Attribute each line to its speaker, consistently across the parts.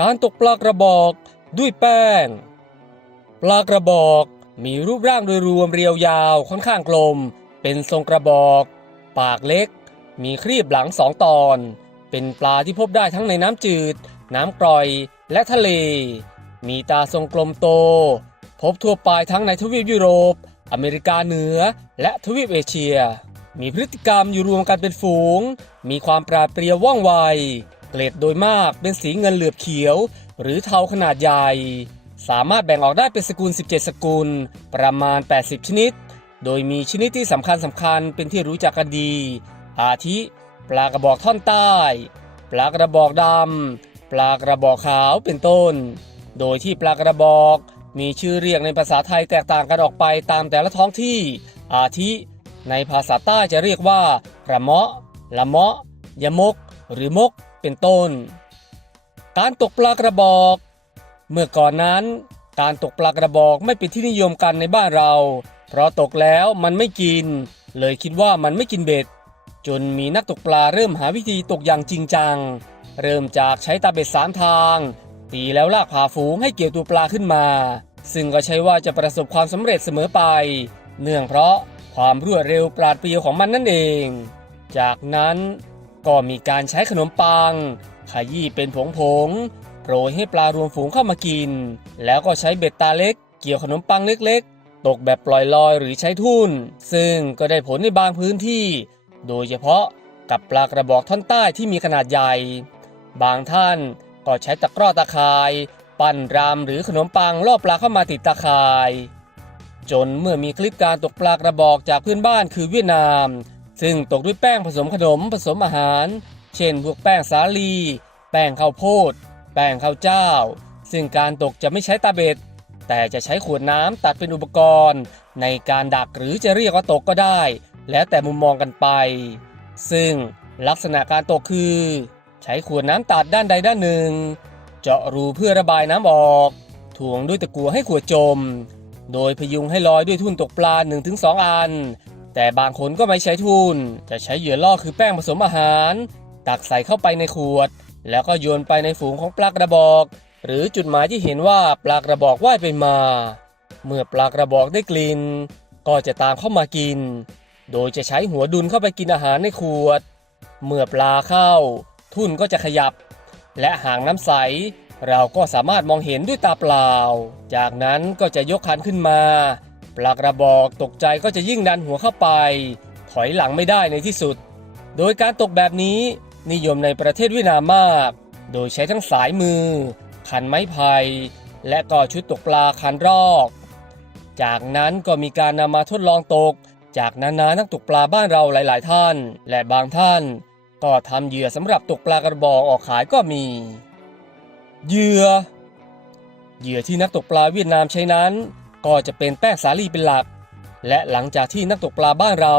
Speaker 1: การตกปลากระบอกด้วยแป้ง ปลากระบอกมีรูปร่างโดยรวมเรียวยาวค่อนข้างกลม เป็นทรงกระบอก ปากเล็ก มีครีบหลังสองตอน เป็นปลาที่พบได้ทั้งในน้ำจืด น้ำกร่อยและทะเล มีตาทรงกลมโต พบทั่วไปทั้งในทวีปยุโรป อเมริกาเหนือ และทวีปเอเชีย มีพฤติกรรมอยู่รวมกันเป็นฝูง มีความปราดเปรียวว่องไว เกล็ดโดยมากเป็นสีเงินเหลือบเขียว หรือเทาขนาดใหญ่ สามารถแบ่งออกได้เป็นสกุล 17 สกุล ประมาณ 80 ชนิด โดยมีชนิดที่สำคัญสำคัญเป็นที่รู้จักกันดี อาทิ ปลากระบอกท่อนใต้ ปลากระบอกดำปลากระบอกขาวเป็นต้น โดยที่ปลากระบอก มีชื่อเรียกในภาษาไทยแตกต่างกันออกไปตามแต่ละท้องที่ อาทิ ในภาษาใต้จะเรียกว่ากระเมาะละเมาะยะมก หรือมก เป็นต้น การตกปลากระบอก เมื่อก่อนนั้นการตกปลากระบอกไม่เป็นที่นิยมกันในบ้านเรา เพราะตกแล้วมันไม่กิน เลยคิดว่ามันไม่กินเบ็ด จนมีนักตกปลาเริ่มหาวิธีตกอย่างจริงจัง เริ่มจากใช้ตาเบ็ดสามทาง ตีแล้วลากผ่าฝูงให้เกี่ยวตัวปลาขึ้นมา ซึ่งก็ใช่ว่าจะประสบความสำเร็จเสมอไป เนื่องเพราะความรวดเร็วปราดเปรียวของมันนั่นเอง จากนั้นก็มีการใช้ขนมปัง ขยี้เป็นผงผงๆโปรยให้ปลารวมฝูงเข้ามากิน แล้วก็ใช้เบ็ดตาเล็ก เกี่ยวขนมปังเล็กๆ ตกแบบปล่อยลอยหรือใช้ทุ่น ซึ่งก็ได้ผลในบางพื้นที่ โดยเฉพาะกับปลากระบอกท่อนใต้ที่มีขนาดใหญ่ บางท่าน ก็ใช้ตะกร้อตะข่าย ปั้นรามหรือขนมปังล่อปลาเข้ามาติดตะข่าย จนเมื่อมีคลิปการตกปลากระบอกจากเพื่อนบ้านคือเวียดนาม ซึ่งตกด้วยแป้งผสมขนมผสมอาหาร เช่นพวกแป้งสาลี แป้งข้าวโพด แป้งข้าวเจ้า ซึ่งการตกจะไม่ใช้ตาเบ็ด แต่จะใช้ขวดน้ำตัดเป็นอุปกรณ์ ในการดักหรือจะเรียกว่าตกก็ได้ แล้วแต่มุมมองกันไป ซึ่งลักษณะการตกคือ ใช้ขวดน้ำตัดด้านใดด้านหนึ่ง เจาะรูเพื่อระบายน้ำออก ถ่วงด้วยตะกั่วให้ขวดจม โดยพยุงให้ลอยด้วยทุ่นตกปลา 1-2 อัน แต่บางคนก็ไม่ใช้ทุน จะใช้เหยื่อล่อคือแป้งผสมอาหาร ตักใส่เข้าไปในขวด แล้วก็โยนไปในฝูงของปลากระบอก หรือจุดหมายที่เห็นว่าปลากระบอกว่ายไปมา เมื่อปลากระบอกได้กลิ่นก็จะตามเข้ามากิน โดยจะใช้หัวดุลเข้าไปกินอาหารในขวด เมื่อปลาเข้า ทุ่นก็จะขยับ และหางน้ำใส เราก็สามารถมองเห็นด้วยตาเปล่า จากนั้นก็จะยกคันขึ้นมา ปลากระบอกตกใจก็จะยิ่งดันหัวเข้าไป ถอยหลังไม่ได้ในที่สุด โดยการตกแบบนี้นิยมในประเทศเวียดนามมาก โดยใช้ทั้งสายมือ คันไม้ไผ่และก็ชุดตกปลาคันรอก จากนั้นก็มีการนำมาทดลองตก จากนานานักตกปลาบ้านเราหลาย ๆ ท่าน และบางท่าน ก็ทำเหยื่อสำหรับตกปลากระบอกออกขายก็มี เหยื่อ เหยื่อที่นักตกปลาเวียดนามใช้นั้น ก็จะเป็นแป้งสาลีเป็นหลัก และหลังจากที่นักตกปลาบ้านเรา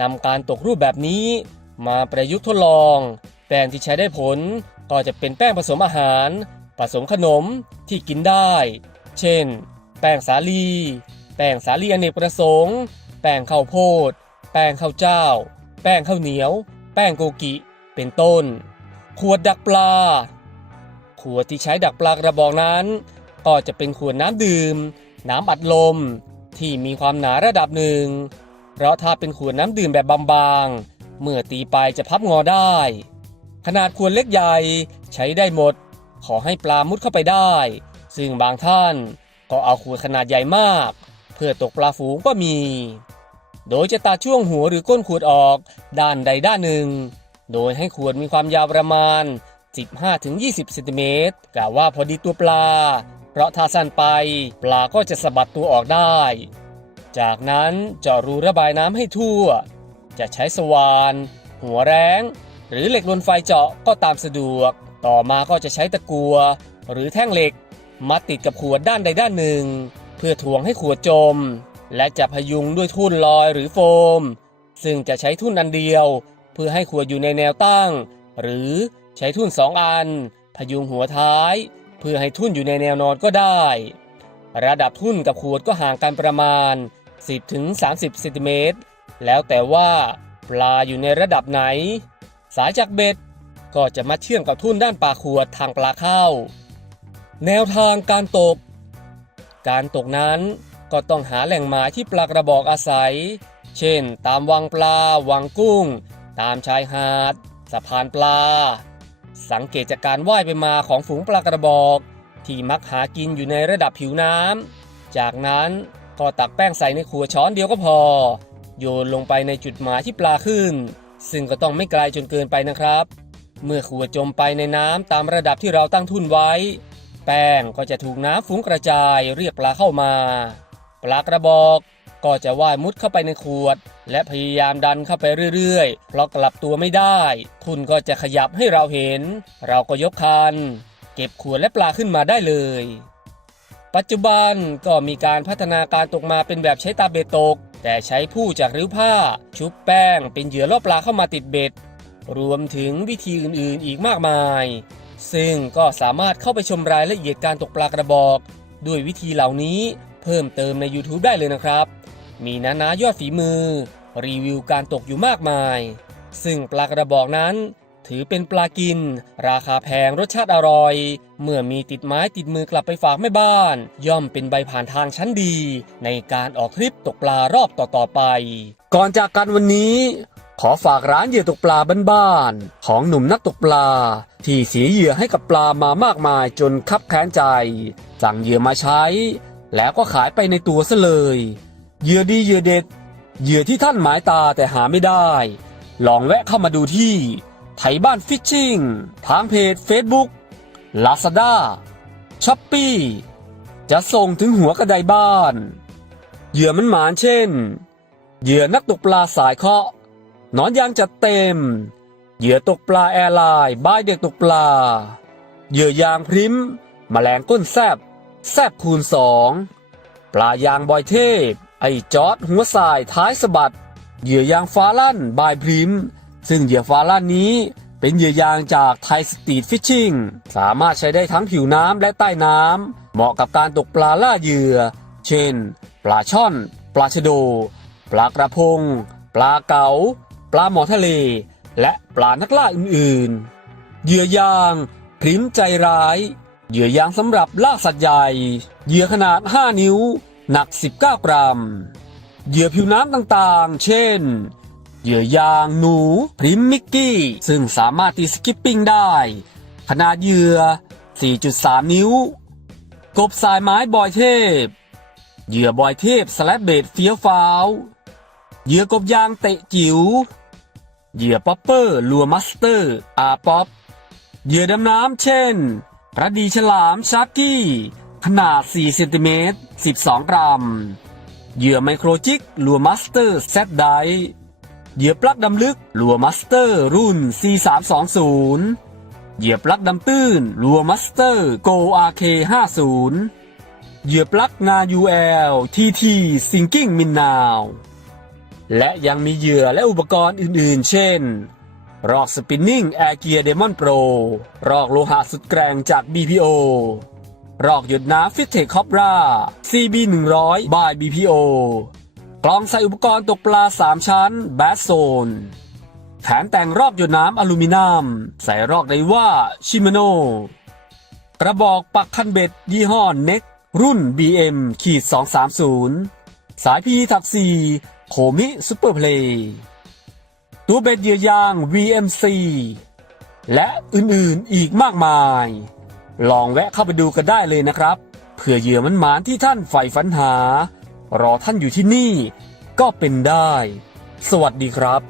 Speaker 1: นำการตกรูปแบบนี้ มาประยุกต์ทดลอง แป้งที่ใช้ได้ผลก็จะเป็นแป้งผสมอาหาร ผสมขนมที่กินได้ เช่น แป้งสาลี แป้งสาลีอเนกประสงค์ แป้งข้าวโพด แป้งข้าวเจ้า แป้งข้าวเหนียว ป้งโกกิ เป็นต้น ขวดดักปลา ขวดที่ใช้ดักปลากระบอกนั้น ก็จะเป็นขวดน้ำดื่ม น้ำอัดลม ที่มีความหนาระดับหนึ่ง เพราะถ้าเป็นขวดน้ำดื่มแบบบางๆ เมื่อตีไปจะพับงอได้ ขนาดขวดเล็กใหญ่ใช้ได้หมด ขอให้ปลามุดเข้าไปได้ ซึ่งบางท่านก็เอาขวดขนาดใหญ่มาก เพื่อตกปลาฝูงก็มี โดยจะตัดช่วงหัวหรือก้นขวดออก ด้านใดด้านหนึ่ง โดยให้ขวดมีความยาวประมาณ 15-20เซนติเมตรกล่าวว่าพอดีตัวปลา เพราะถ้าสั้นไป ปลาก็จะสะบัดตัวออกได้ จากนั้นเจาะรูระบายน้ำให้ทั่ว จะใช้สว่าน หัวแรงหรือเหล็กลนไฟเจาะก็ตามสะดวก ต่อมาก็จะใช้ตะกัว หรือแท่งเหล็ก มัดติดกับขวดด้านใดด้านหนึ่ง เพื่อถ่วงให้ขวดจม และจะพยุงด้วยทุ่นลอยหรือโฟม ซึ่งจะใช้ทุ่นอันเดียว เพื่อให้ขวดอยู่ในแนวตั้ง หรือใช้ทุ่นสองอัน พยุงหัวท้าย เพื่อให้ทุ่นอยู่ในแนวนอนก็ได้ ระดับทุ่นกับขวดก็ห่างกันประมาณ 10-30เซนติเมตรแล้วแต่ว่าปลาอยู่ในระดับไหน สายจากเบ็ดก็จะมาเชื่อมกับทุ่นด้านปากขวดทางปลาเข้า แนวทางการตก การตกนั้น ก็ต้องหาแหล่งหมายที่ปลากระบอกอาศัย เช่น ตามวังปลา วังกุ้ง ตามชายหาด สะพานปลา สังเกตจากการว่ายไปมาของฝูงปลากระบอก ที่มักหากินอยู่ในระดับผิวน้ำ จากนั้นก็ตักแป้งใส่ในขวดช้อนเดียวก็พอ โยนลงไปในจุดหมายที่ปลาขึ้น ซึ่งก็ต้องไม่ไกลจนเกินไปนะครับ เมื่อขวดจมไปในน้ำตามระดับที่เราตั้งทุ่นไว้ แป้งก็จะถูกน้ำฟุ้งกระจายเรียกปลาเข้ามา ปลากระบอกก็จะว่ายมุดเข้าไปในขวด และพยายามดันเข้าไปเรื่อยๆ เพราะกลับตัวไม่ได้ทุนก็จะขยับให้เราเห็น เราก็ยกคัน เก็บขวดและปลาขึ้นมาได้เลย ปัจจุบันก็มีการพัฒนาการตกมาเป็นแบบใช้ตาเบ็ดตก แต่ใช้ผู้จากริ้วผ้า ชุบแป้ง เป็นเหยื่อล่อปลาเข้ามาติดเบ็ด รวมถึงวิธีอื่นๆอีกมากมาย ซึ่งก็สามารถเข้าไปชมรายละเอียดการตกปลากระบอก ด้วยวิธีเหล่านี้ เพิ่มเติมใน YouTube ได้เลยนะครับ มีนานายอดฝีมือ รีวิวการตกอยู่มากมาย ซึ่งปลากระบอกนั้น ถือเป็นปลากิน ราคาแพงรสชาติอร่อย เมื่อมีติดไม้ติดมือกลับไปฝากแม่บ้าน ย่อมเป็นใบผ่านทางชั้นดี ในการออกทริปตกปลารอบต่อๆไป ก่อนจากกันวันนี้ขอฝากร้านเหยื่อตกปลาบ้านๆของหนุ่มนักตกปลา ที่เสียเหยื่อให้กับปลามามากมายจนคับแค้นใจ สั่งเหยื่อมาใช้ แล้วก็ขายไปในตัวซะเลยเหยื่อดีเหยื่อเด็ดเหยื่อที่ท่านหมายตาแต่หาไม่ได้ ลองแวะเข้ามาดูที่ ไทยบ้านฟิชชิงทางเพจ Facebook Lazada s h o p e e จะส่งถึงหัวกระไดบ้านเหยื่อมันหมานเช่นเหยื่อนักตกปลาสายเคาะนอนยางจัดเต็มเหยื่อตกปลาแอร์ไลน์บายเด็กตกปลาเหยื่อยางพริมมแมลงก้นแซบ แซบคูณสองปลายางบอยเทพ ไอจอดหัวสายท้ายสะบัด เหยื่อยางฟ้าลั่นบายพริม ซึ่งเหยื่อฟ้าลั่นนี้เป็นเหยื่อยางจากไทยสตรีทฟิชชิงสามารถใช้ได้ทั้งผิวน้ำและใต้น้ำ เหมาะกับการตกปลาล่าเหยื่อ เช่น ปลาช่อน ปลาชะโด ปลากระพง ปลาเก๋า ปลาหมอทะเล และปลานักล่าอื่นๆ เหยื่อยางพริมใจร้าย เหยื่อยางสำหรับล่าสัตว์ใหญ่ เหยื่อขนาด 5 นิ้ว หนัก 19 กรัม เหยื่อผิวน้ำต่างๆ เช่น เหยื่อยางหนู พริมมิกกี้ ซึ่งสามารถตีสกิปปิ้งได้ ขนาดเหยื่อ 4.3 นิ้ว กบสายไม้บอยเทพ เหยื่อบอยเทพสแลบเบดเฟี้ยวฟ้าว เหยื่อกบยางเตะจิ๋ว เหยื่อป๊อปเปอร์ลัวมัสเตอร์อาป๊อป เหยื่อดำน้ำเช่น กระดีฉลามชาร์กี้ ขนาด 4 เซนติเมตร 12 กรัม เหยื่อไมโครจิกลัวมัสเตอร์เซตไดเหยื่อปลักดำลึกลัวมัสเตอร์รุ่น C320 เหยื่อปลักดำตื้นลัวมัสเตอร์โก RK50 เหยื่อปลักงา UL TT Sinking Min Now และยังมีเหยื่อและอุปกรณ์อื่นๆ เช่น รอกสปินนิ่งแอร์เกียเดมอนโปรรอกโลหะสุดแกร่งจาก BPO รอกหยดน้ำฟิตเทคคอปรา CB 100 by BPO กล่องใส่อุปกรณ์ตกปลา 3 ชั้น แบสโซนแขนแต่งรอกหยดน้ำอลูมิเนียม ใส่รอกไดว่าชิมโน กระบอกปักคันเบ็ด ยี่ห้อเน็กรุ่น BM ขีด230 สายพีถัก4โคมิซูเปอร์เพลย์ ตัวเบ็ดเหยื่อยาง VMC และอื่นๆอีกมากมาย ลองแวะเข้าไปดูกันได้เลยนะครับเผื่อเหยื่อมันหมานที่ท่านใฝ่ฝันหา รอท่านอยู่ที่นี่ก็เป็นได้ สวัสดีครับ